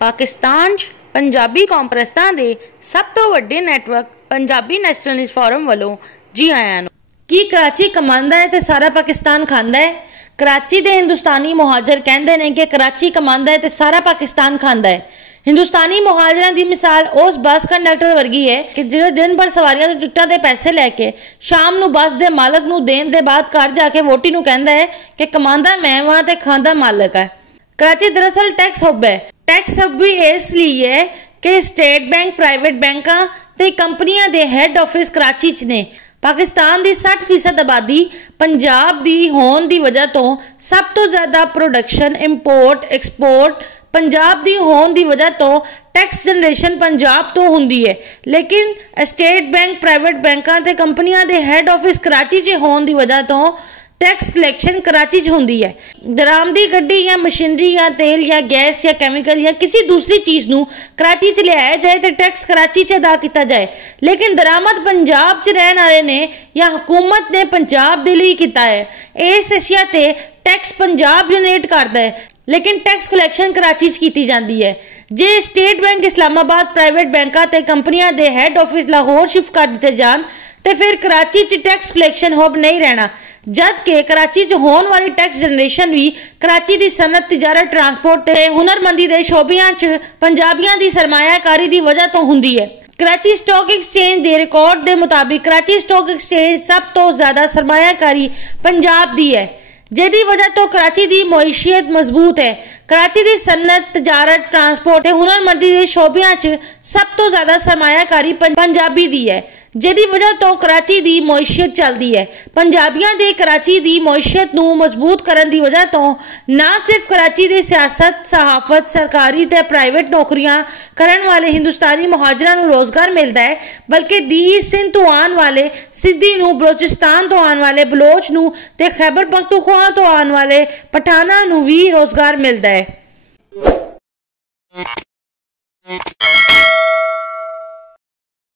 पाकिस्तान 'ਚ पंजाबी कॉन्फ्रेंसां दे सब तो वड्डे नैटवर्क पंजाबी नैशनलिस्ट फोरम वालों जी आयां नूं। की कराची कमांदा है ते सारा पाकिस्तान खांदा है? कराची दे हिंदुस्तानी मुहाजिर कहंदे ने कि कराची कमांदा है ते सारा पाकिस्तान खांदा है। हिंदुस्तानी मुहाजिरां दी मिसाल उस बस कंडक्टर वर्गी है कि जो दिन भर सवारियां तो टिकटां दे पैसे लैके शाम नूं बस दे मालक नूं देण दे बाद घर जाके वोटी नूं कहंदा है कि कमांदा मैं वां ते खांदा मालक है। कराची दरअसल टैक्स हब है। टैक्स हब भी इसलिए है कि स्टेट बैंक, प्राइवेट बैंकां ते कंपनियां दे हैड ऑफिस कराची च ने। पाकिस्तान की 60% आबादी पंजाब दी होने की वजह तो सब तो ज्यादा प्रोडक्शन, इंपोर्ट, एक्सपोर्ट पंजाब दी होने की वजह तो टैक्स जनरेशन पंजाब तो हुंदी है। लेकिन स्टेट बैंक, प्राइवेट बैंकां ते कंपनियां दे हैड ऑफिस कराची च होने की वजह तो टैक्स कलैक्शन कराची च हुंदी है। दरामदी गड्डी या मशीनरी या तेल या गैस या कैमिकल या किसी दूसरी चीज नूं कराची च लियाया जाए तो टैक्स कराची च अदा किया जाए, लेकिन दरामद पंजाब च रहने वाले ने या हुकूमत ने पंजाब दे लई कीता है। इस अशिया ते टैक्स पंजाब जनरेट करता है, लेकिन टैक्स कलैक्शन कराची च की जाती है। जे स्टेट बैंक इस्लामाबाद, प्राइवेट बैंकां ते कंपनियां they had office Lahore shift कर दिते जान तो फिर कराची च टैक्स कलैक्शन हब नहीं रहना, जबकि कराची च होने वाली टैक्स जनरेशन भी कराची की सनत, तिजारत, ट्रांसपोर्ट ते हुनरमंदी के शोबियां च पंजाबियां की सरमायाकारी की वजह तो हुंदी है। कराची स्टॉक एक्सचेंज के रिकॉर्ड के मुताबिक कराची स्टॉक एक्सचेंज सब तो ज्यादा सरमायाकारी पंजाब दी है, जिहदी वजह तो कराची की मईशियत मजबूत है। कराची की सनत, तिजारत, ट्रांसपोर्ट ते हुनरमंदी के शोबियां च सब तो ज्यादा सरमायाकारी पंजाबी दी है, जिहदी वजह तो कराची की मईशियत चलती है। पंजाबियों के कराची की मईशियत नूं मजबूत करने की वजह तो ना सिर्फ कराची की सियासत, सहाफत, सरकारी ते प्राइवेट नौकरियां करने वाले हिंदुस्तानी मुहाजिरां नूं रोजगार मिलता है, बल्कि दी सिंध तो आने वाले सिद्धी नूं, बलोचिस्तान तो आने वाले बलोच नूं ते खैबर पख्तूनख्वा तो आने वाले पठाना नूं भी रोजगार मिलता है।